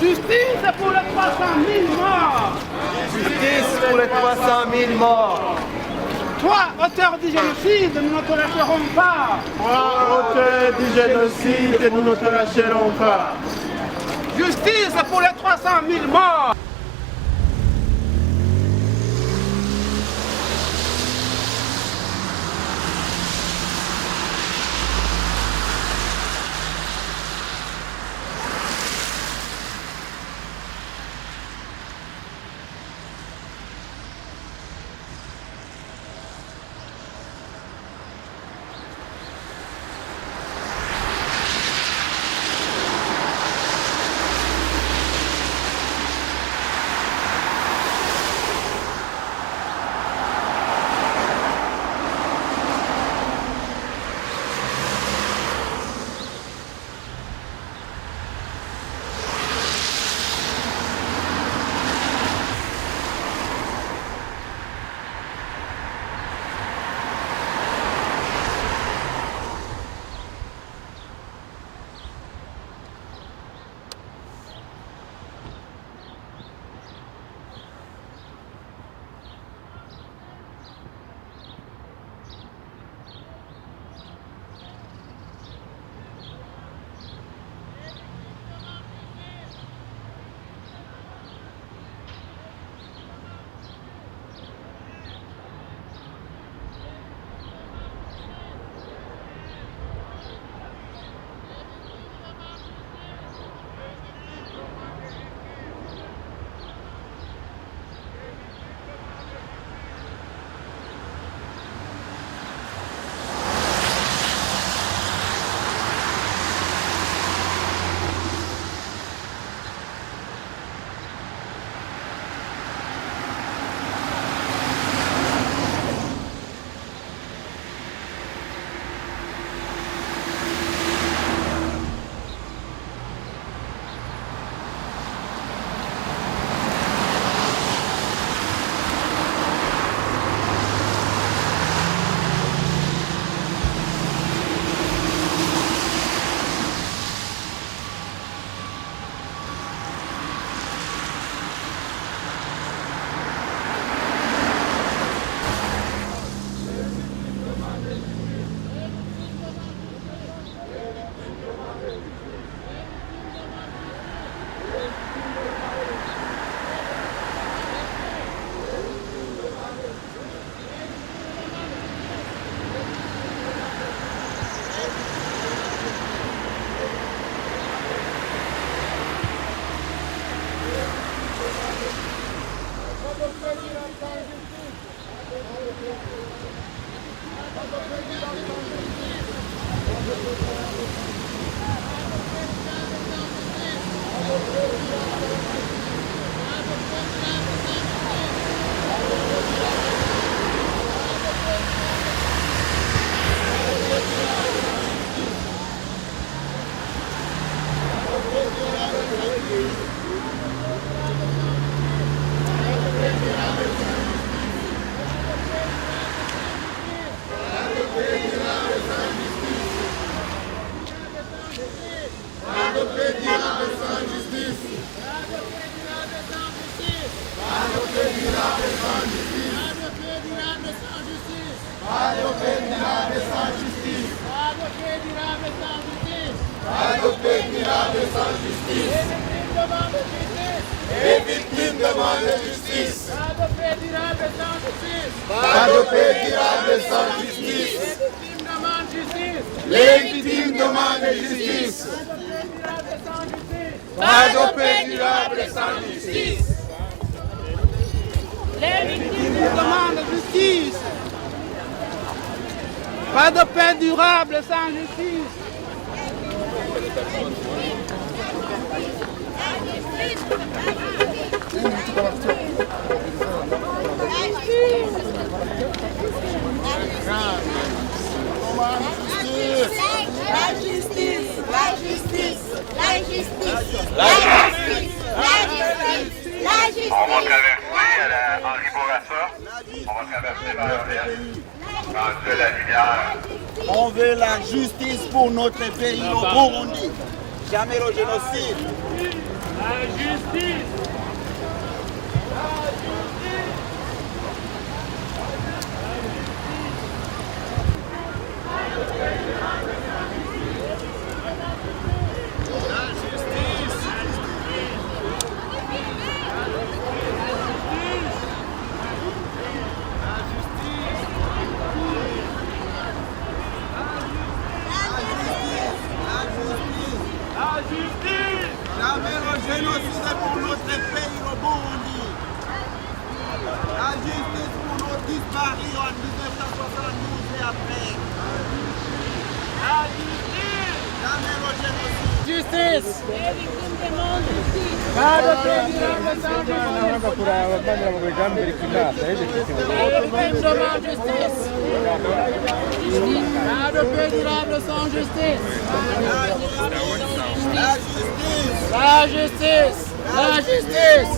Justice pour les 300 000 morts. Justice pour les 300 000 morts. Toi, auteur du génocide, nous ne te lâcherons pas. Toi, auteur du génocide, nous ne te lâcherons pas. Justice pour les 300 000 morts. Les victimes demandent justice. Pas de paix durable sans justice. Pas de paix durable sans justice. Les victimes demandent justice. Les victimes demandent justice. Pas de paix durable sans justice. Les victimes demandent justice. Pas de paix durable sans justice. La justice, la justice, la justice, la justice, la justice. On va traverser à la Henri Bourassa. On va traverser vers l'est, rendu à la rivière. On veut la justice pour notre pays, le Burundi. Jamais le génocide. La justice. Jamais le génocide pour notre pays, le Burundi. La justice pour nos disparus en 1972 et après. La justice. Jamais le génocide. Justice. Les victimes demandent justice. Pas de paix durable sans justice. La justice. La justice. La justice.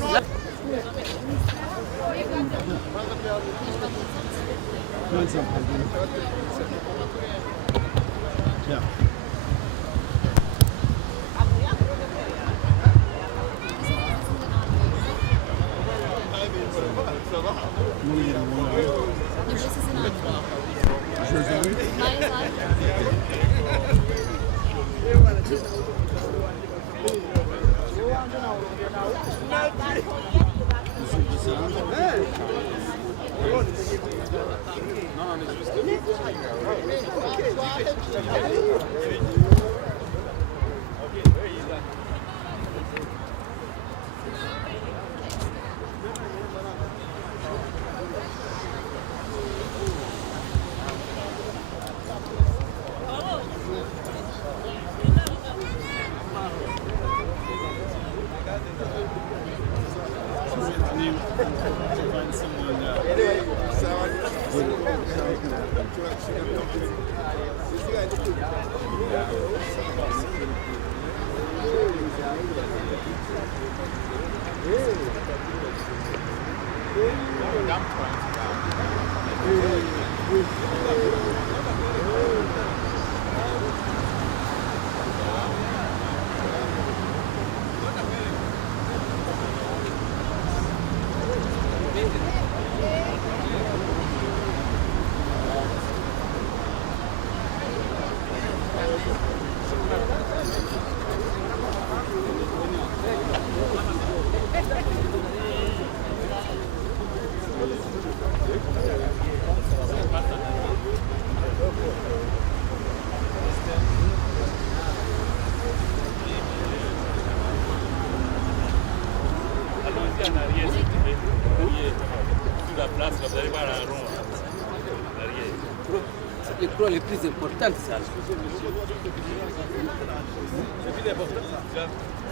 Les croix les plus importantes, ça.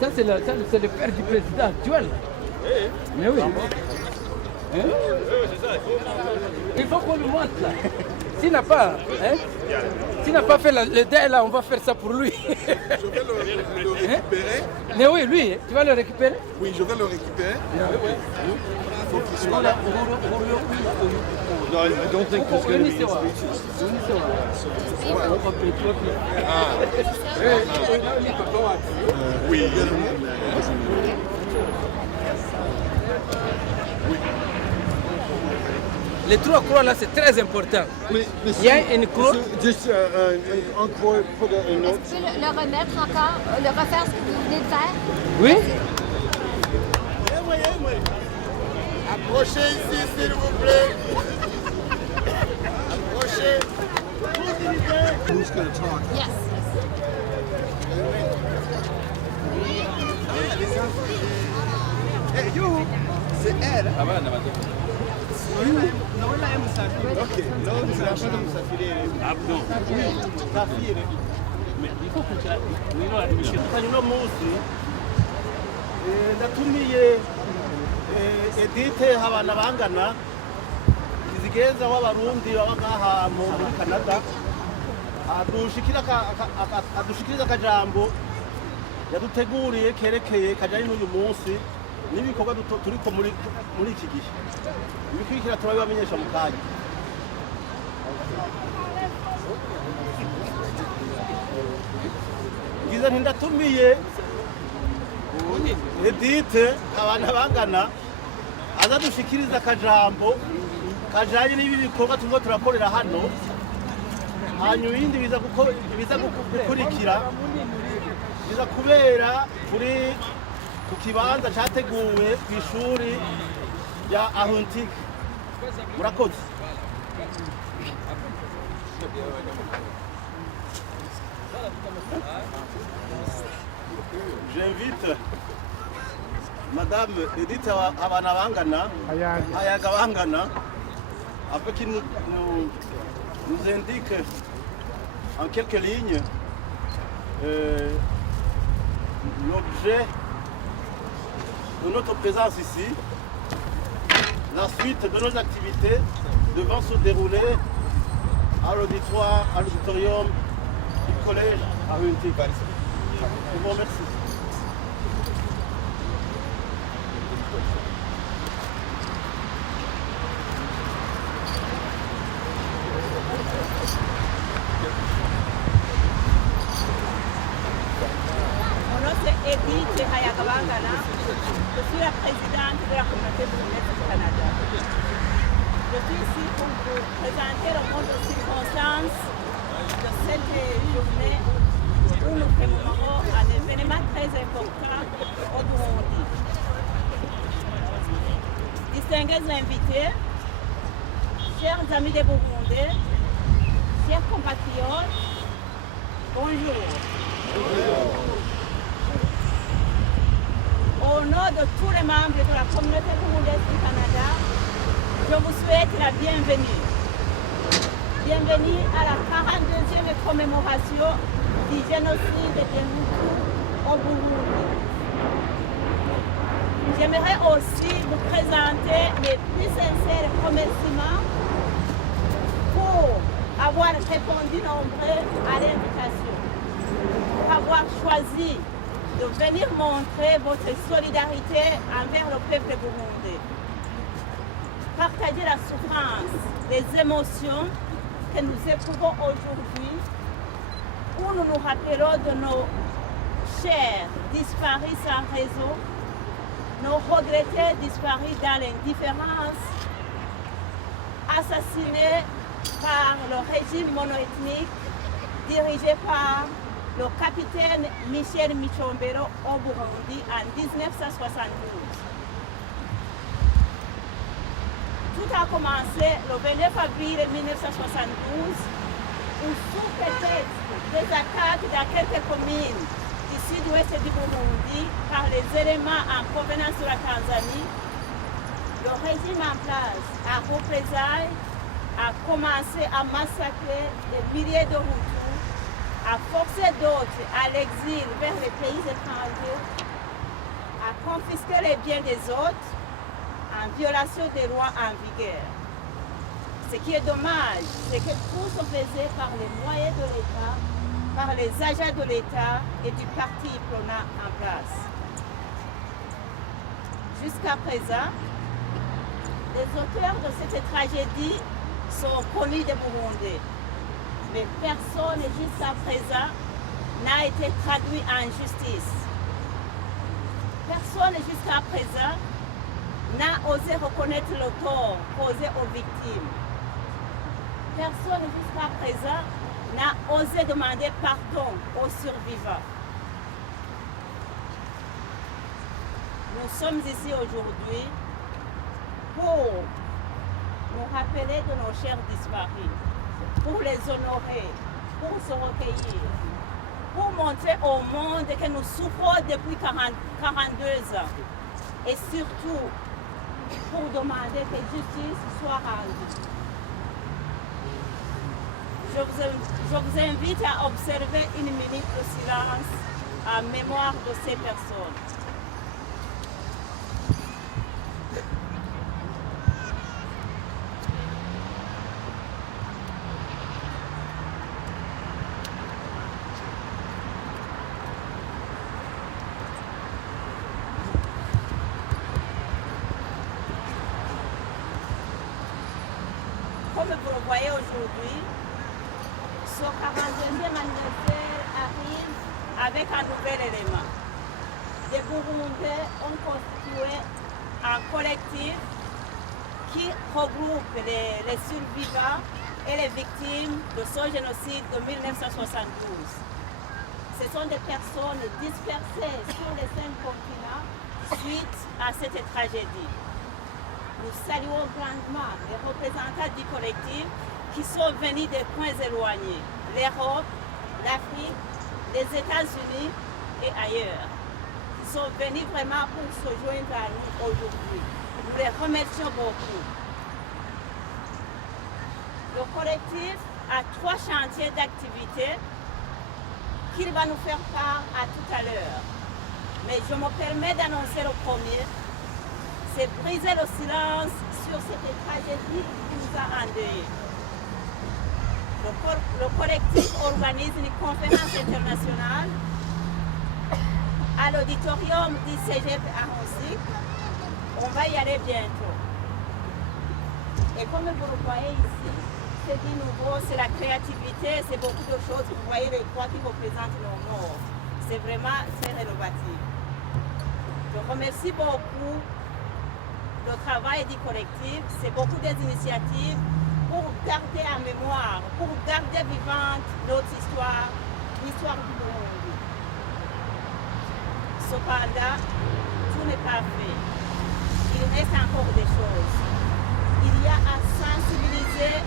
Ça, c'est le père du président actuel. Mais oui. Hein? Il faut qu'on le montre là. S'il n'a pas, hein? S'il n'a pas fait le dé là, on va faire ça pour lui. Je vais le récupérer. Mais oui, lui, tu vas le récupérer? Oui, je vais le récupérer. Il faut qu'il soit là. No, I don't think there's going to be speeches. Oui. Les trois croix là, c'est très important. Il y a une croix. Juste une croix pour une autre. Est-ce que le remettre encore, le refaire ce que vous venez de faire? Oui. Approchez ici, s'il vous plaît. Approchez. Who's going to talk? Yes. Hey, you. C'est elle. Ok, leo tunapata msafiri Abdul. Msafiri. Il faut que uno munsi ndatumiye Edith Habana bangana izigenza w'abarundi baba ngaha muri Canada adushikiriza akajambo yaduteguriye kerekeye kajanye n'uyu munsi n'ibikorwa turiko muri iki gihe ibikurikira turabibamenyesha mu kanya. ngize ntindatumiye Edith abantu bangana aza dushikiriza akajambo kajanye n'ibi bikorwa turimo turakorera hano hanyuma ibindi biza gukurikira biza kubera kuri ku kibanza cyateguwe ku ishuri rya Ahuntik. Murakoze. J'invite Madame Edith Abanabangana, Ayagabangana, afin qu'il nous indique en quelques lignes l'objet de notre présence ici, la suite de nos activités devant se dérouler à l'auditorium du collège à Ahuntik. Je vous remercie. Mon nom c'est Edith Ayagabangana. Je suis la présidente de la communauté burundaise du Canada. Je suis ici pour vous présenter le monde de circonstances de cette journée où nous commémorons un événement très important au Burundi. Distingués invités, chers amis des Burundais, chers compatriotes, bonjour. Au nom de tous les membres de la communauté burundaise du Canada, je vous souhaite la bienvenue. Bienvenue à la 42e commémoration du génocide des Hutus au Burundi. J'aimerais aussi vous présenter mes plus sincères remerciements pour avoir répondu nombreux à l'invitation, avoir choisi de venir montrer votre solidarité envers le peuple burundais. Partager la souffrance, les émotions que nous éprouvons aujourd'hui, où nous nous rappelons de nos chers disparus sans réseau, nos regrettés disparus dans l'indifférence, assassinés par le régime monoethnique dirigé par le capitaine Michel Michombero au Burundi en 1972. Tout a commencé le 29 avril 1972 où, sous prétexte des attaques dans quelques communes du sud-ouest du Burundi par les éléments en provenance de la Tanzanie, le régime en place, à représailles, a commencé à massacrer des milliers de Hutus, à forcer d'autres à l'exil vers les pays étrangers, à confisquer les biens des autres en violation des lois en vigueur. Ce qui est dommage, c'est que tout se faisait par les moyens de l'État, par les agents de l'État et du parti prenant en place. Jusqu'à présent, les auteurs de cette tragédie sont connus des Burundais. Mais personne jusqu'à présent n'a été traduit en justice. Personne jusqu'à présent n'a osé reconnaître le tort causé aux victimes. Personne jusqu'à présent n'a osé demander pardon aux survivants. Nous sommes ici aujourd'hui pour nous rappeler de nos chers disparus, pour les honorer, pour se recueillir, pour montrer au monde que nous souffrons depuis 42 ans et surtout pour demander que justice soit rendue. Je vous invite à observer une minute de silence en mémoire de ces personnes. Comme vous le voyez aujourd'hui, ce 42e anniversaire arrive avec un nouvel élément. Les Burundais ont constitué un collectif qui regroupe les survivants et les victimes de ce génocide de 1972. Ce sont des personnes dispersées sur les 5 continents suite à cette tragédie. Nous saluons grandement les représentants du collectif qui sont venus des coins éloignés, l'Europe, l'Afrique, les États-Unis et ailleurs. Ils sont venus vraiment pour se joindre à nous aujourd'hui. Nous les remercions beaucoup. Le collectif a 3 chantiers d'activité qu'il va nous faire part à tout à l'heure. Mais je me permets d'annoncer le premier, c'est briser le silence sur cette tragédie qui nous a endeuillés. Le collectif organise une conférence internationale à l'auditorium du Cégep à Roncy. On va y aller bientôt. Et comme vous le voyez ici, c'est du nouveau, c'est la créativité, c'est beaucoup de choses. Vous voyez les croix qui représentent nos morts. C'est vraiment très rénovatif. Je remercie beaucoup le travail du collectif. C'est beaucoup des initiatives pour garder en mémoire, pour garder vivante notre histoire, l'histoire du Burundi. Cependant, tout n'est pas fait. Il reste encore des choses. Il y a à sensibiliser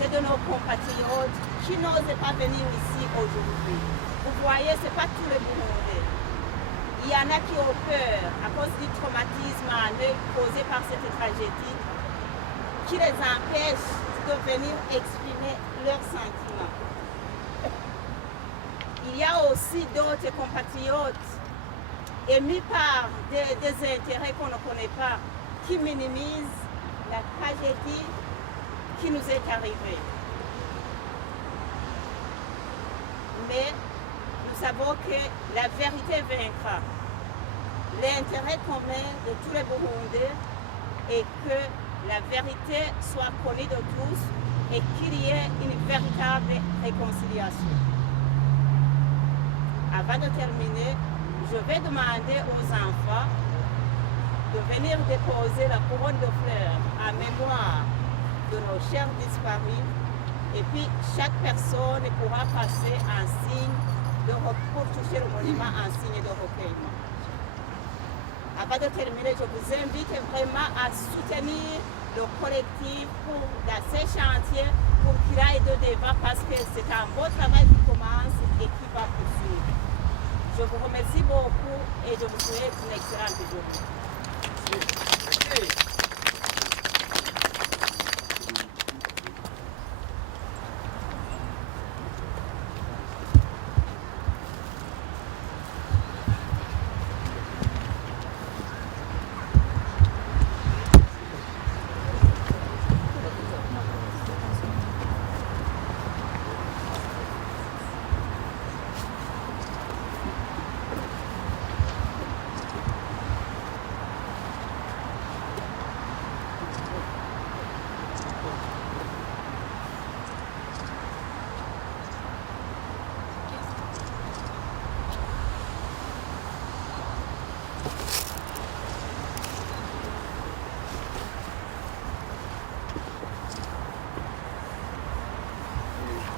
ceux de nos compatriotes qui n'osent pas venir ici aujourd'hui. Vous voyez, ce n'est pas tous les Burundais. Il y en a qui ont peur à cause du traumatisme en eux causé par cette tragédie qui les empêche de venir exprimer leurs sentiments. Il y a aussi d'autres compatriotes émis par des intérêts qu'on ne connaît pas, qui minimisent la tragédie qui nous est arrivée. Mais nous savons que la vérité vaincra. L'intérêt commun de tous les Burundais est que la vérité soit connue de tous et qu'il y ait une véritable réconciliation. Avant de terminer, je vais demander aux enfants de venir déposer la couronne de fleurs en mémoire de nos chers disparus. Et puis, chaque personne pourra passer un signe pour toucher le monument en signe de recueillement. Avant de terminer, je vous invite vraiment à soutenir le collectif dans ces chantiers pour qu'il aille de devant parce que c'est un beau travail qui commence et qui va poursuivre. Je vous remercie beaucoup et je vous souhaite une excellente journée.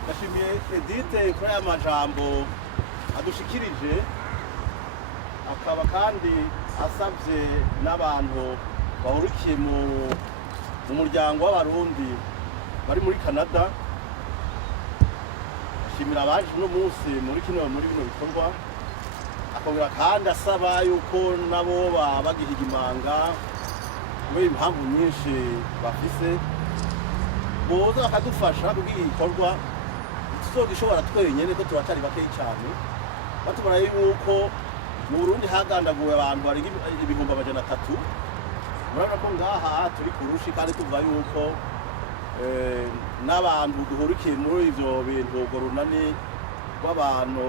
ndashimiye Edith kuri aya majambo adushikirije akaba kandi asabye n'abantu bahurikiye mu muryango w'abarundi bari muri Canada. Ashimira abaje uno munsi muri bino bikorwa, akongera kandi asaba yuko nabo bagihiga imanga kubera impamvu nyinshi bafise boza bakadufasha kugira igikorwa tuzogishobora twenyene ko turatari bakeyi cyane, batubona yuko mu Burundi hagandaguwe abantu barenga ibihumbi 300. Murabona ko ngaha turi kurushi kandi tuvuga yuko n'abantu duhurikiye muri ivyo bintu urwo runani rw'abantu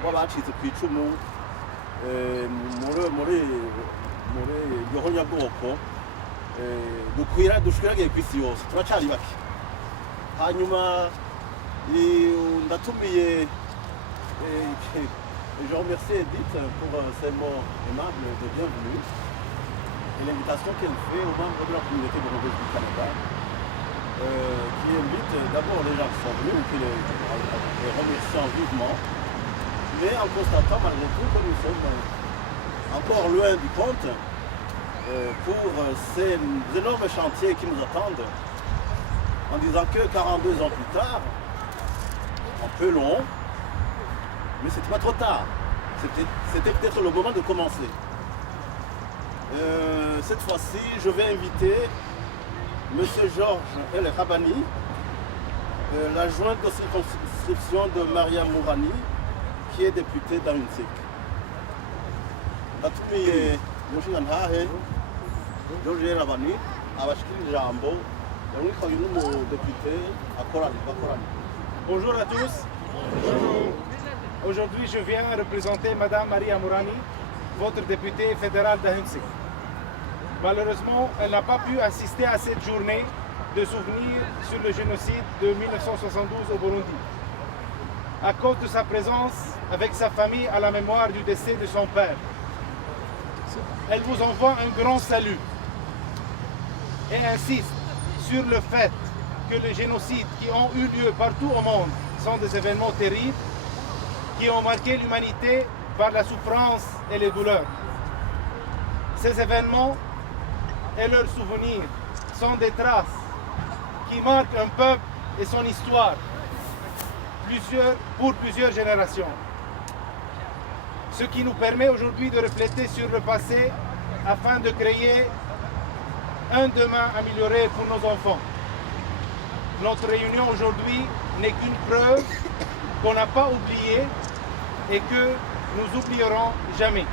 rw'abacitse ku icumu muri iryo honyabwoko dushwiragiye ku isi yose turacari bake. Hanyuma ndatumiye je remercie Edith pour ces mots aimables de bienvenue et l'invitation qu'elle fait aux membres de la communauté burundaise du Canada, qui invite d'abord les gens qui sont venus, qui les remerciant vivement, mais en constatant malgré tout que nous sommes encore loin du compte pour ces énormes chantiers qui nous attendent, en disant que 42 ans plus tard, un peu long, mais c'était pas trop tard. C'était peut-être le moment de commencer. Cette fois-ci, je vais inviter M. Georges El Rabani, l'adjoint de circonscription de Maria Mourani, qui est député d'Ahuntsik. Ndatumiye umushinga ntahe Georges El Rabani abashikira ijambo yamwikaye n'umudepite akorana. Bonjour à tous. Bonjour. Aujourd'hui, je viens représenter Madame Maria Mourani, votre députée fédérale d'Ahuntsik. Malheureusement, elle n'a pas pu assister à cette journée de souvenir sur le génocide de 1972 au Burundi. À cause de sa présence avec sa famille à la mémoire du décès de son père. Elle vous envoie un grand salut et insiste sur le fait que les génocides qui ont eu lieu partout au monde sont des événements terribles qui ont marqué l'humanité par la souffrance et les douleurs. Ces événements et leurs souvenirs sont des traces qui marquent un peuple et son histoire pour plusieurs générations. Ce qui nous permet aujourd'hui de refléter sur le passé afin de créer un demain amélioré pour nos enfants. Notre réunion aujourd'hui n'est qu'une preuve qu'on n'a pas oublié et que nous oublierons jamais.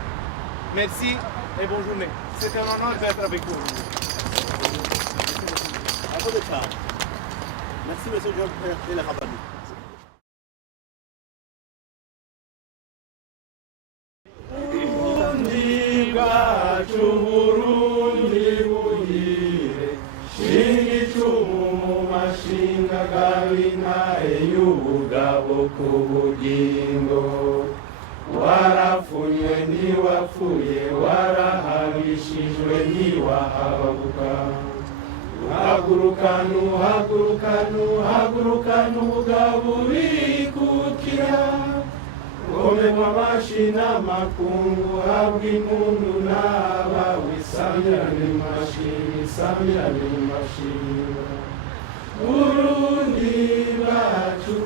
Merci et bonne journée. C'est un honneur d'être avec vous. Merci, M. Georges El Rabani. Warafunywe ntiwapfuye, warahabishijwe ntiwahababuka. Uhagurukana ubugabo urikukira. Komekwa amashyi n'amakungu, uhabwe impundu n'abawe, isamirane mu mashyiga. Burundi bacu,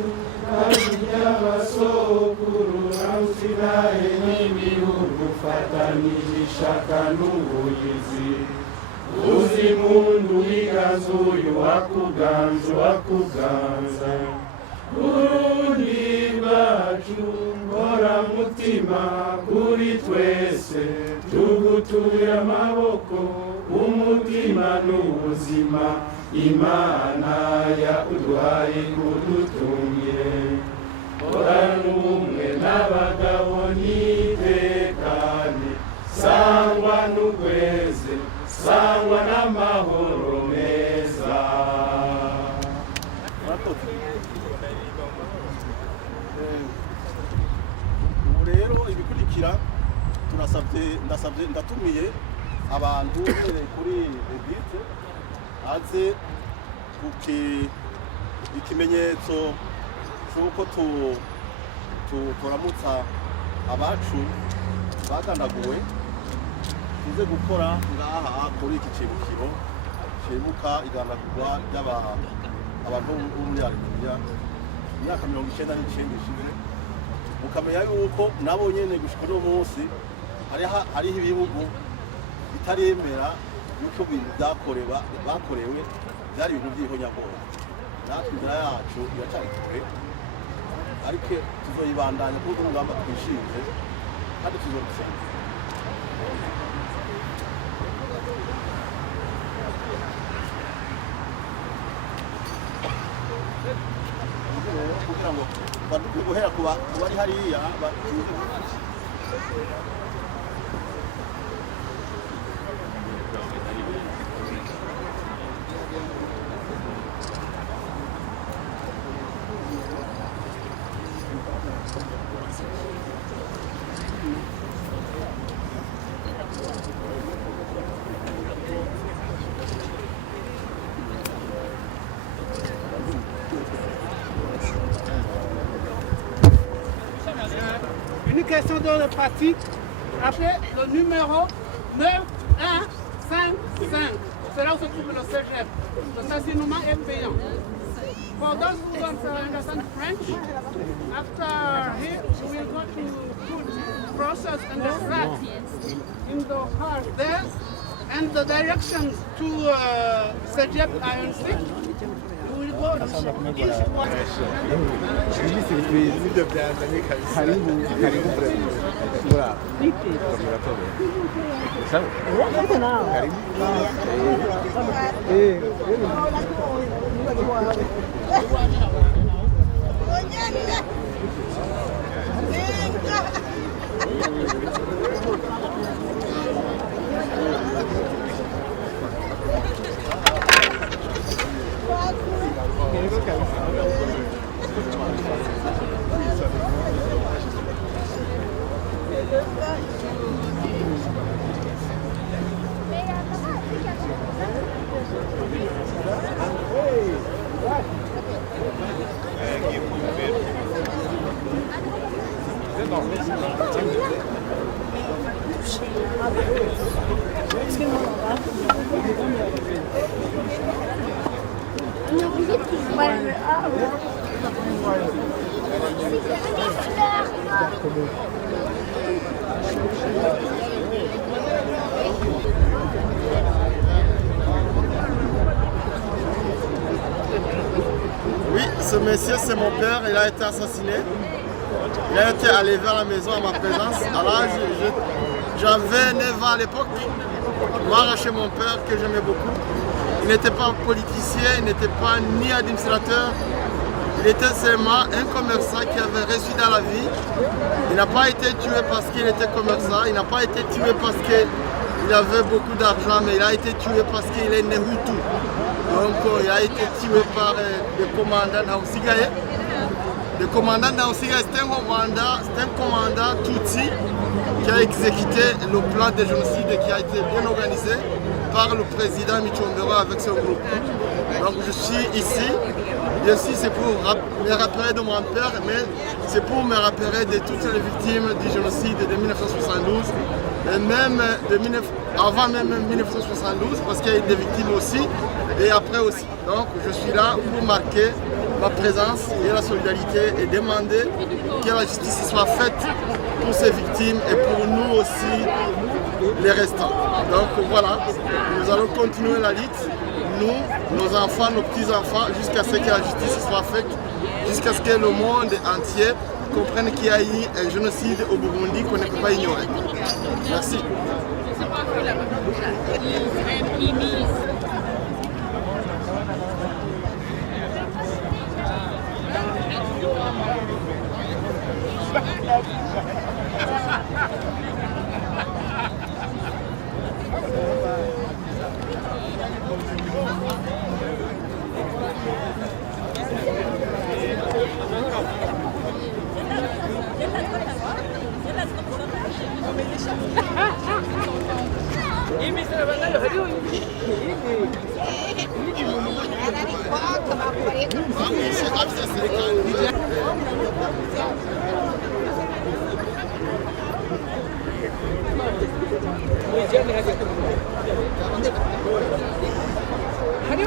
abasokuru n'abasigaye n'ibihugu, fatanije ishaka n'ubuhizi. Uzi impundu wigazuye, wakuganza. Burundi bwacu, mbora mutima kuri twese, tugutuye amaboko, umutima n'ubuzima, Imana yakuduhaye kudutungire. Horana ubumwe n'abagabo n'itekane, sangwa n'ugweze, sangwa n'amahoro meza. Ubu rero ibikurikira ndatumiye abantu uhereye kuri Edith aze ikimenyetso cy'uko turamutsa abacu bagandaguwe, tuze gukora ngaha kuri iki cibukiro cibuka igandagurwa ry'abantu bo muri Algeria imyaka 99 ishize. Mukamenya yuko nabo nyene gushika uno munsi hariho ibihugu bitaremera yuko ibintu bakorewe byari ibintu by'ihonyabwoko. Natwe inzira yacu iracyari kure, ariko tuzoyibandanya kuko urugamba twishinze kandi tuzorutsinda. Kugira ngo baduke guhera ku bari hariya Une question d'ordre pratique. Après le numéro 9155. C'est là où se trouve le cégep. Le stationnement est payant. For those who don't understand French, after here we will go to put process and the flat in the car there, and the directions to cégep Iron 6. We will go each one. Oui, ce monsieur, c'est mon père, il a été assassiné. Il a été enlevé à la maison à ma présence. Alors, j'avais 9 ans à l'époque. Il m'a arraché mon père que j'aimais beaucoup. Il n'était pas politicien, il n'était pas ni administrateur. Il était seulement un commerçant qui avait réussi dans la vie. Il n'a pas été tué parce qu'il était commerçant. Il n'a pas été tué parce qu'il avait beaucoup d'argent, mais il a été tué parce qu'il est né Hutu. Donc il a été tué par le commandant Naousigaye. Le commandant Naousigaye, c'est un commandant Tutsi qui a exécuté le plan de génocide qui a été bien organisé par le président Michombero avec son groupe. Donc je suis ici. Bien sûr, c'est pour me rappeler de mon père, mais c'est pour me rappeler de toutes les victimes du génocide de 1972, et même avant même 1972, parce qu'il y a eu des victimes aussi, et après aussi. Donc je suis là pour marquer ma présence et la solidarité et demander que la justice soit faite pour ces victimes et pour nous aussi, les restants. Donc voilà, nous allons continuer la lutte. Nous, nos enfants, nos petits-enfants, jusqu'à ce que la justice soit faite, jusqu'à ce que le monde entier comprenne qu'il y a eu un génocide au Burundi qu'on ne peut pas ignorer. Merci. Allez,